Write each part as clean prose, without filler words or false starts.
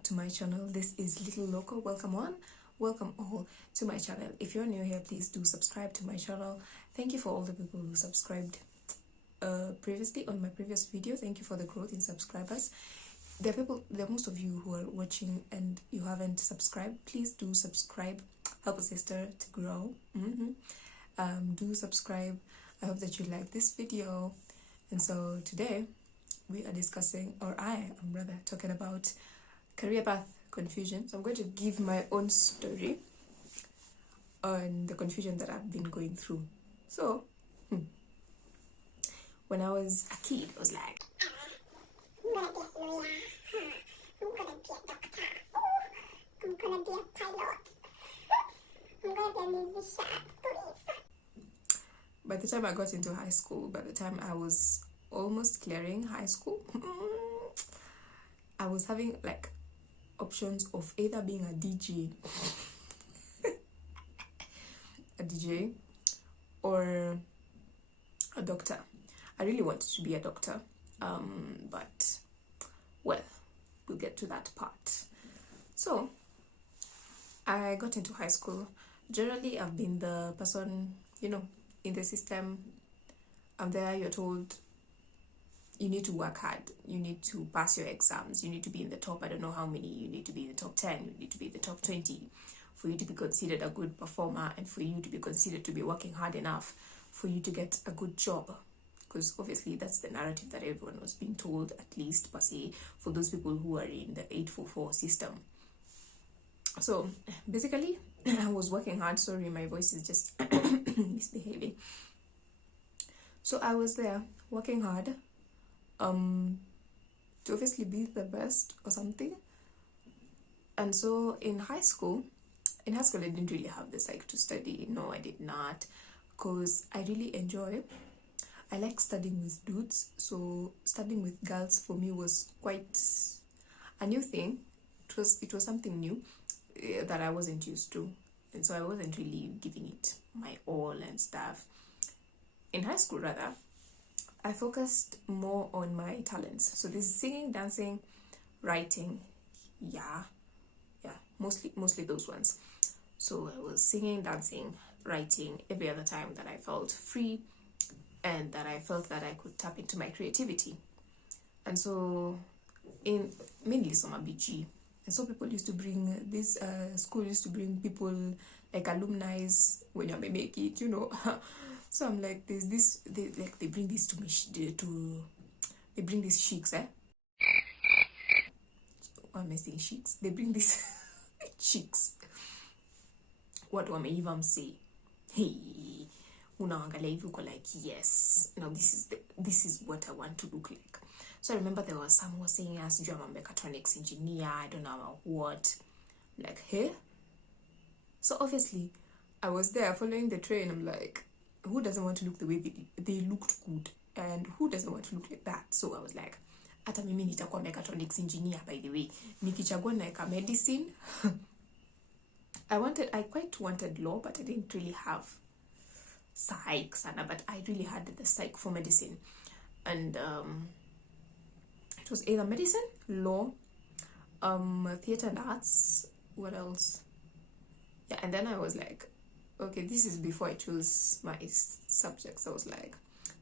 back to my channel. This is Little Loco. Welcome all to my channel. If you're new here, please do subscribe to my channel. Thank you for all the people who subscribed previously on my previous video. Thank you for the growth in subscribers. There are most of you who are watching and you haven't subscribed. Please do subscribe. Help a sister to grow. Do subscribe. I hope that you like this video. And so today we are discussing, or I am rather talking about career path confusion. So I'm going to give my own story on the confusion that I've been going through. So when I was a kid, I was like, I'm gonna be a lawyer. I'm gonna be a doctor. I'm gonna be a pilot. I'm gonna be a musician. Police. By the time I got into high school, by the time I was almost clearing high school, I was having like options of either being a DJ or a doctor. I really wanted to be a doctor, but well, we'll get to that part. So I got into high school. Generally, I've been the person, in the system. I'm there, you're told you need to work hard, you need to pass your exams, you need to be in the top, I don't know how many, you need to be in the top 10, you need to be in the top 20 for you to be considered a good performer and for you to be considered to be working hard enough for you to get a good job. Because obviously that's the narrative that everyone was being told, at least per se, for those people who are in the 844 system. So basically, I was working hard. Sorry, my voice is just misbehaving. So I was there working hard to obviously be the best or something. And so in high school I didn't really have the psyche to study. No, I did not, because I like studying with dudes. So studying with girls for me was quite a new thing. It was something new that I wasn't used to, and so I wasn't really giving it my all and stuff. In high school rather, I focused more on my talents. So this is singing, dancing, writing, mostly those ones. So I was singing, dancing, writing every other time that I felt free and that I felt that I could tap into my creativity. And so in mainly summer BG, and so people used to bring this school used to bring people like alumni when you may make it, So I'm like, there's this, they bring this to me, they bring these chicks, Why am I saying chicks? They bring these chicks. What do I even say? Hey, unaangalia hivi uko like, yes, now this is what I want to look like. So I remember there was some who were saying, as I'm a mechatronics engineer, I don't know what. Like, hey? So obviously, I was there following the train. I'm like, who doesn't want to look the way they looked good? And who doesn't want to look like that? So I was like, ata mimi nitakuwa mechatronics engineer, by the way. Nikichagua like a medicine. I quite wanted law, but I didn't really have psych sana, but I really had the psych for medicine. And it was either medicine, law, theater and arts, what else? Yeah, and then I was like, okay, this is before I chose my subjects. I was like,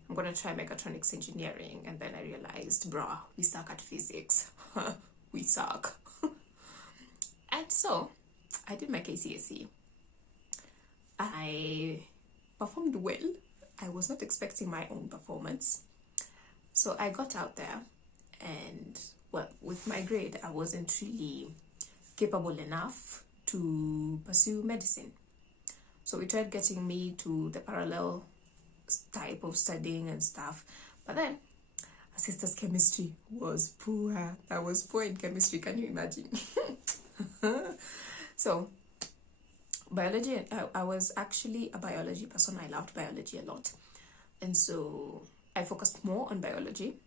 I'm gonna try mechatronics engineering, and then I realized, bruh, we suck at physics. We suck. And so I did my KCSE. I performed well. I was not expecting my own performance. So I got out there, and well, with my grade, I wasn't really capable enough to pursue medicine. So we tried getting me to the parallel type of studying and stuff. But then, a sister's chemistry was poor. I was poor in chemistry, can you imagine? So, biology, I was actually a biology person. I loved biology a lot. And so, I focused more on biology.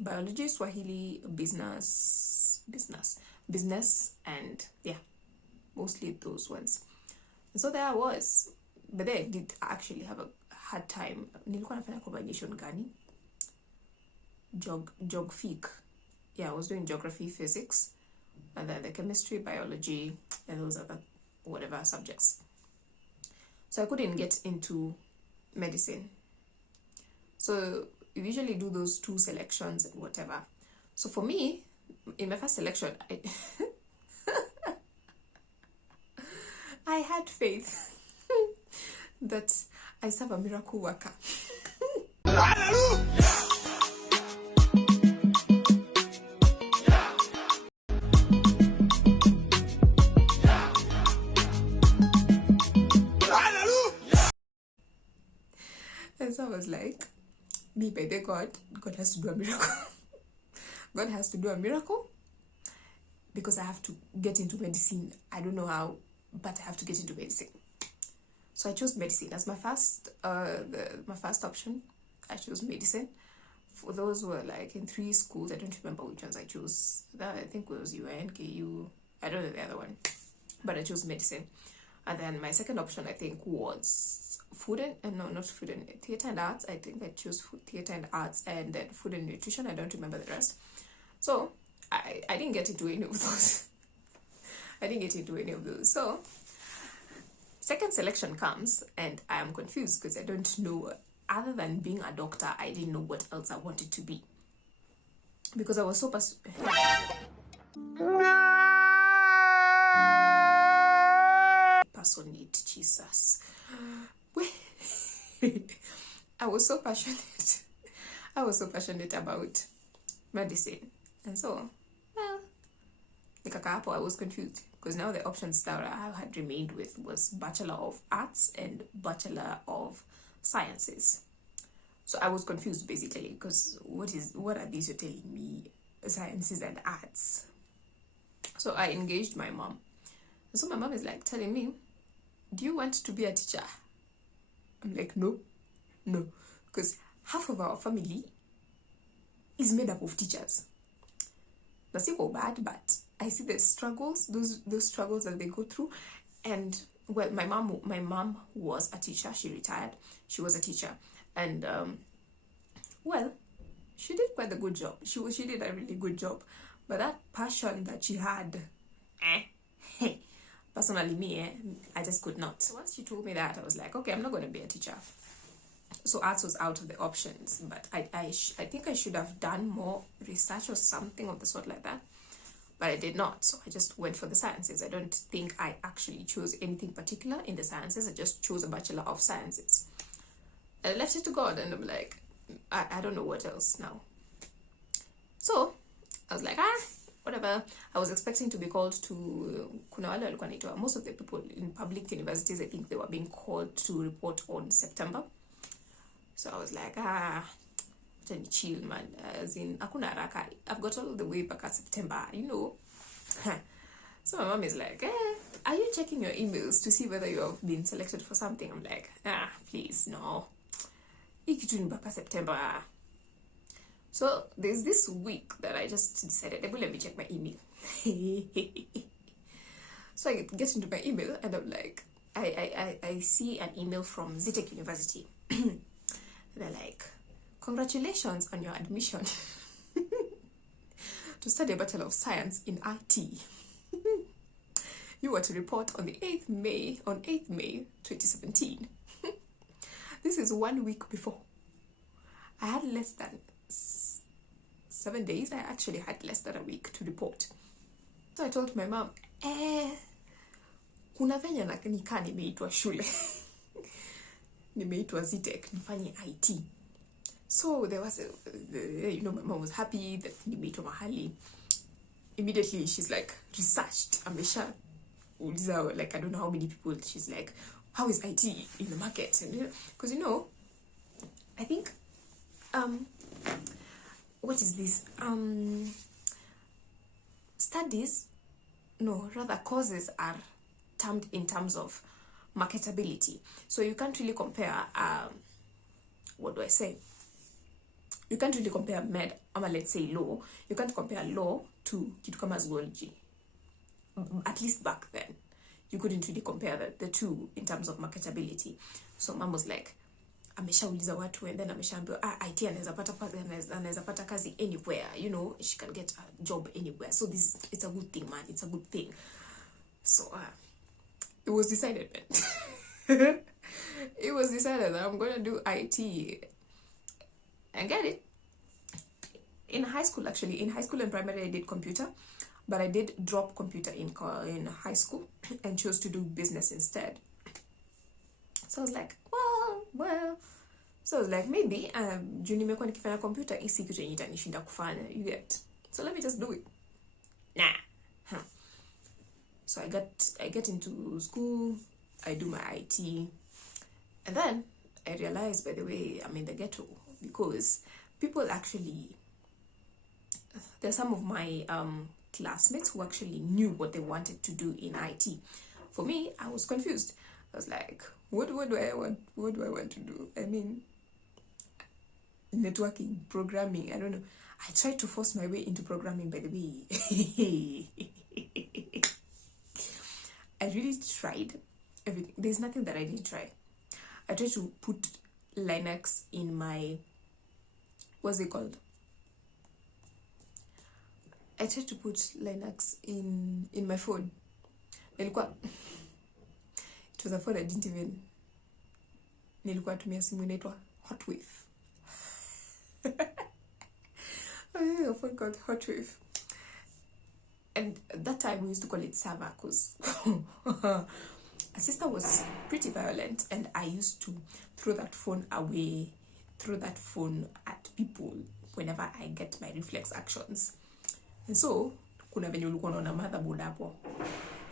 Biology, Swahili, business, and yeah, mostly those ones. And so there I was. But then I did actually have a hard time. Nilikuwa nafanya combination gani? Geographic. Yeah, I was doing geography, physics, and then the chemistry, biology, and those other whatever subjects. So I couldn't get into medicine. So you usually do those 2 selections and whatever. So for me, in my first selection, I had faith that I serve a miracle worker. And so I was like, me by the God has to do a miracle. God has to do a miracle because I have to get into medicine. I don't know how, but I have to get into medicine. So I chose medicine as my first my first option. I chose medicine. For those who were like in 3 schools, I don't remember which ones I chose. That I think was UN, KU, I don't know the other one, but I chose medicine. And then my second option, I think, was theater and arts. I think I chose theater and arts, and then food and nutrition. I don't remember the rest. So I didn't get into any of those. So second selection comes, and I am confused because I don't know. Other than being a doctor, I didn't know what else I wanted to be, because I was so passionate. Jesus. I was so passionate about medicine, and so, well, I was confused because now the options that I had remained with was Bachelor of Arts and Bachelor of Sciences. So I was confused basically because what are these you're telling me, sciences and arts? So I engaged my mom, and so my mom is like telling me, do you want to be a teacher? I'm like, no, because half of our family is made up of teachers. That's not bad, but I see the struggles, those struggles that they go through. And well, my mom was a teacher. She retired. She was a teacher, and well, she did quite a good job. She did a really good job. But that passion that she had, personally me, I just could not. So once she told me that, I was like, okay, I'm not going to be a teacher. So arts was out of the options, but I think I should have done more research or something of the sort like that, but I did not. So I just went for the sciences. I don't think I actually chose anything particular in the sciences. I just chose a Bachelor of Sciences. I left it to God, and I'm like, I don't know what else now. So I was like, whatever. I was expecting to be called to most of the people in public universities, I think they were being called to report on September. So I was like, chill, man. As in, akuna haraka. I've got all the way back at September, you know. So my mom is like, are you checking your emails to see whether you have been selected for something? I'm like, please, no. Back at September. So there's this week that I just decided, let me check my email. So I get into my email, and I'm like, I see an email from Zitec University. They're like, congratulations on your admission to study a Bachelor of Science in IT. You were to report on 8th May 2017. This is 1 week before. I had less than 7 days. I actually had less than a week to report. So I told my mom, kuna venye nikaa nimeitwa shule. Nimeitwa Zitec nifanye IT. So there was my mom was happy that nimeitwa mahali. Immediately she's like, researched, amesha uliza, like, I don't know how many people. She's like, how is IT in the market? Because I think what is this courses are termed in terms of marketability. So you can't really compare you can't really compare med, let's say law. You can't compare law to kitu kama zoology. At least back then, you couldn't really compare the two in terms of marketability. So mom was like, ameshauliza watu and then ameshaambiwa IT anaweza pata kazi anywhere, you know, she can get a job anywhere. So this, it's a good thing, man, it's a good thing. So it was decided, man. It was decided that I'm gonna do IT and get it. In high school and primary I did computer, but I did drop computer in high school and chose to do business instead. So I was like, well, so I was like, maybe juu nimekuwa nikifanya computer isi kitu yenye itanishinda kufanya, you get, so let me just do it. So I get into school, I do my IT, and then I realized, by the way, I'm in the ghetto, because people actually, there's some of my classmates who actually knew what they wanted to do in IT. For me, I was confused. I was like, what do I want? What do I want to do? I mean, networking, programming, I don't know. I tried to force my way into programming, by the way. I really tried everything. There's nothing that I didn't try. I tried to put Linux in my, what's it called? I tried to put Linux in my phone. It was a phone I didn't even, nilikuwa tumia simu inaitwa Hotwave. I used a phone called Hotwave. And at that time we used to call it server, because a sister was pretty violent and I used to throw that phone away, throw that phone at people whenever I get my reflex actions. And so, kuna venye ulikuwa unaona motherboard hapo.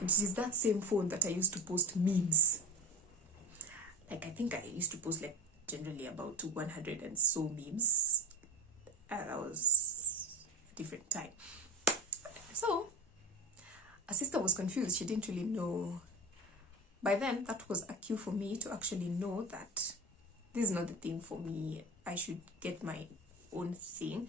And it is that same phone that I used to post memes. Like, I think I used to post like generally about 100 and so memes. That was a different time. So, a sister was confused. She didn't really know. By then, that was a cue for me to actually know that this is not the thing for me. I should get my own thing.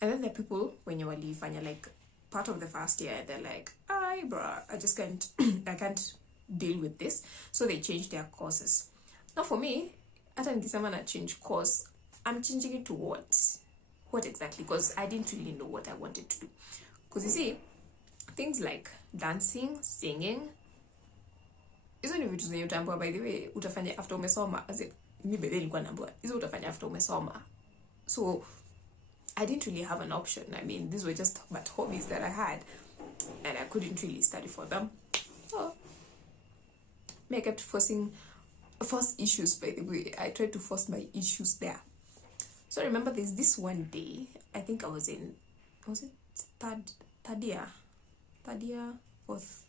And then there are people, when you leave and you're like, part of the first year, they're like, "Ay, bruh, I just can't, I can't deal with this." So they changed their courses. Now for me, after December I change course, I'm changing it to what? What exactly? Because I didn't really know what I wanted to do. Because you see, things like dancing, singing, hizo ni vitu zenye utaambiwa, by the way, utafanya after umesoma. As in, mi by the way nilikuwa naambiwa, hizo utafanya after umesoma. So I didn't really have an option. I mean, these were just but hobbies that I had, and I couldn't really study for them. So I kept force issues, by the way. I tried to force my issues there. So I remember there's this one day, I think I was in, was it third year? Fourth?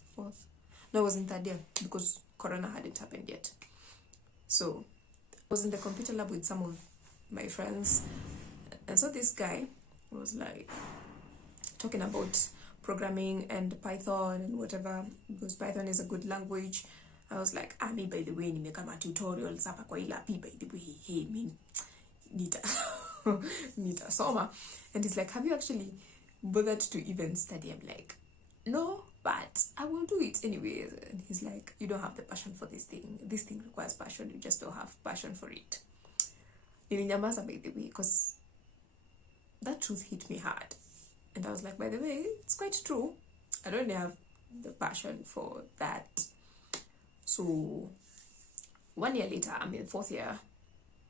No, I was in third year, because Corona hadn't happened yet. So I was in the computer lab with some of my friends, and so this guy was like talking about programming and Python and whatever, because Python is a good language. I was like, me by the way, nimekama tutorials hapa kwa ila by the way, hey, me nita soma. And he's like, have you actually bothered to even study? I'm like, no, but I will do it anyways. And he's like, you don't have the passion for this thing. This thing requires passion. You just don't have passion for it. Nilinyamaza, by the way, because that truth hit me hard. And I was like, by the way, it's quite true. I don't have the passion for that. So 1 year later, I'm in fourth year.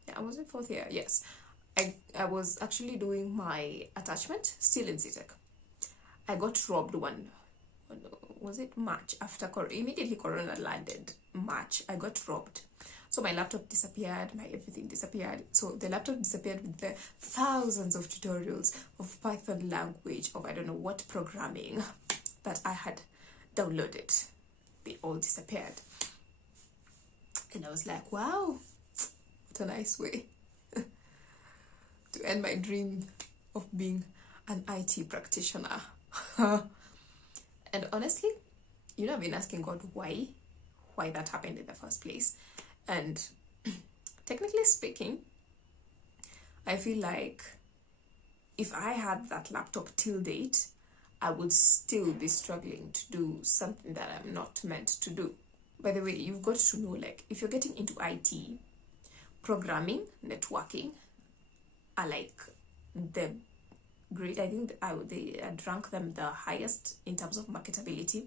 Yeah, I was in fourth year, yes. I was actually doing my attachment, still in CTEC. I got robbed was it March? Immediately Corona landed, March, I got robbed. So my laptop disappeared, my everything disappeared. So the laptop disappeared with the thousands of tutorials of Python language, of I don't know what programming that I had downloaded. They all disappeared. And I was like, wow, what a nice way to end my dream of being an IT practitioner. And honestly, I've been asking God why that happened in the first place. And technically speaking, I feel like if I had that laptop till date, I would still be struggling to do something that I'm not meant to do. By the way, you've got to know, like, if you're getting into IT, programming, networking are like the great. I think I'd rank them the highest in terms of marketability,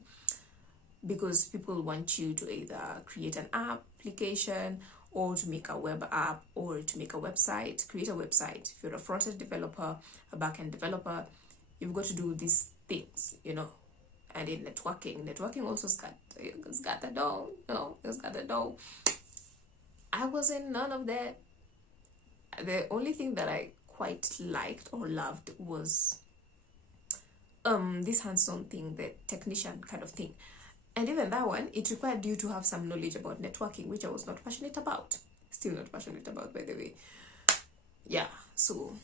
because people want you to either create an application or to make a web app or to make a website, create a website. If you're a front-end developer, a back-end developer, you've got to do these things, you know. And in networking also it's got the dough, you know, it's got the dough. I was in none of that. The only thing that I quite liked or loved was this hands-on thing, the technician kind of thing. And even that one, it required you to have some knowledge about networking, which I was not passionate about. Still not passionate about, by the way. Yeah, so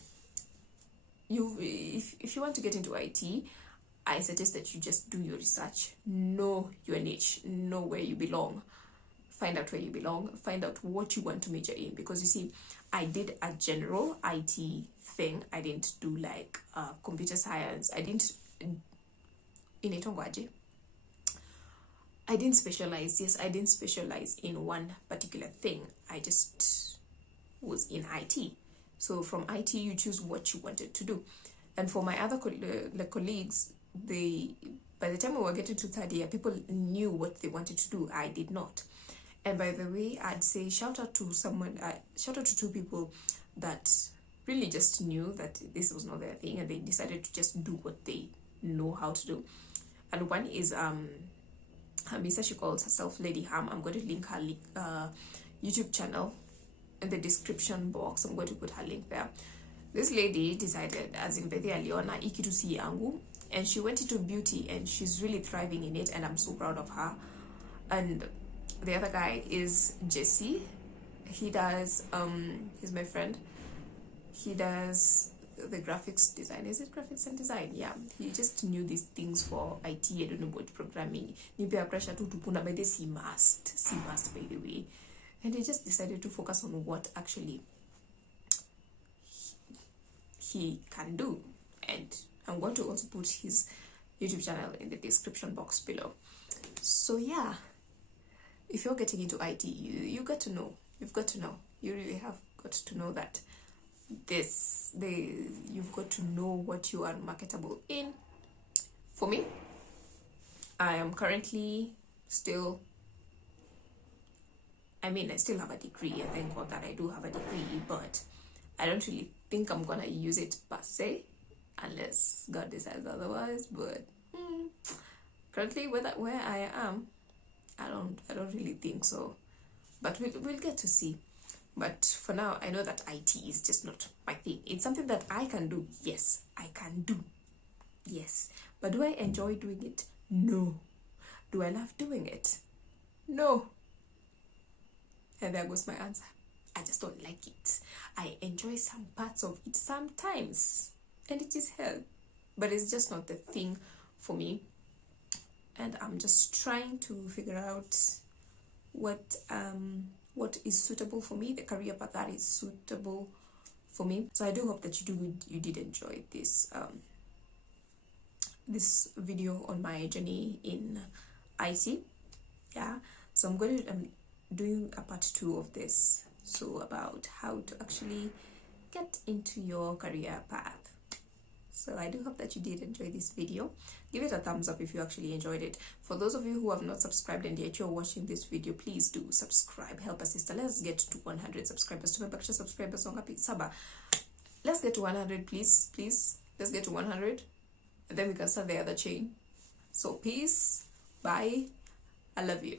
if you want to get into IT, I suggest that you just do your research, know your niche, know where you belong, find out where you belong, find out what you want to major in. Because you see, I did a general IT thing. I didn't do like computer science. I didn't specialize. Yes, I didn't specialize in one particular thing. I just was in IT. So from IT, you choose what you wanted to do. And for my other colleagues, by the time we were getting to third year, people knew what they wanted to do. I did not. And by the way, I'd say shout out to two people that really just knew that this was not their thing, and they decided to just do what they know how to do. And one is Hamisa. She calls herself LadyHam. I'm going to link her YouTube channel in the description box. I'm going to put her link there. This lady decided, as in Bethy Aliona Ikitusi Yangu, and she went into beauty and she's really thriving in it, and I'm so proud of her. And the other guy is Jesse. He does he's my friend. He does the graphics design. Is it graphics and design? Yeah, he just knew these things for IT. I don't know about programming. Nipea pressure to puna by this. He must by the way. And he just decided to focus on what actually he can do. And I'm going to also put his YouTube channel in the description box below. So yeah, if you're getting into IT, you got to know. You've got to know. You really have got to know that you've got to know what you are marketable in. For me, I am currently still, I still have a degree. I thank God that I do have a degree, but I don't really think I'm gonna use it per se, unless God decides otherwise. But currently, where I am, I don't really think so. But we'll get to see. But for now, I know that IT is just not my thing. It's something that I can do. Yes, I can do. Yes. But do I enjoy doing it? No. Do I love doing it? No. And there goes my answer. I just don't like it. I enjoy some parts of it sometimes, and it is hell. But it's just not the thing for me. And I'm just trying to figure out what is suitable for me, the career path that is suitable for me. So I do hope that you did enjoy this this video on my journey in IT. Yeah, so I'm doing a part 2 of this, so about how to actually get into your career path. So I do hope that you did enjoy this video. Give it a thumbs up if you actually enjoyed it. For those of you who have not subscribed and yet you're watching this video, please do subscribe. Help us, sister. Let's get to 100 subscribers. To make subscribers on Saba. Let's get to 100, please. Let's get to 100, and then we can start the other chain. So peace. Bye. I love you.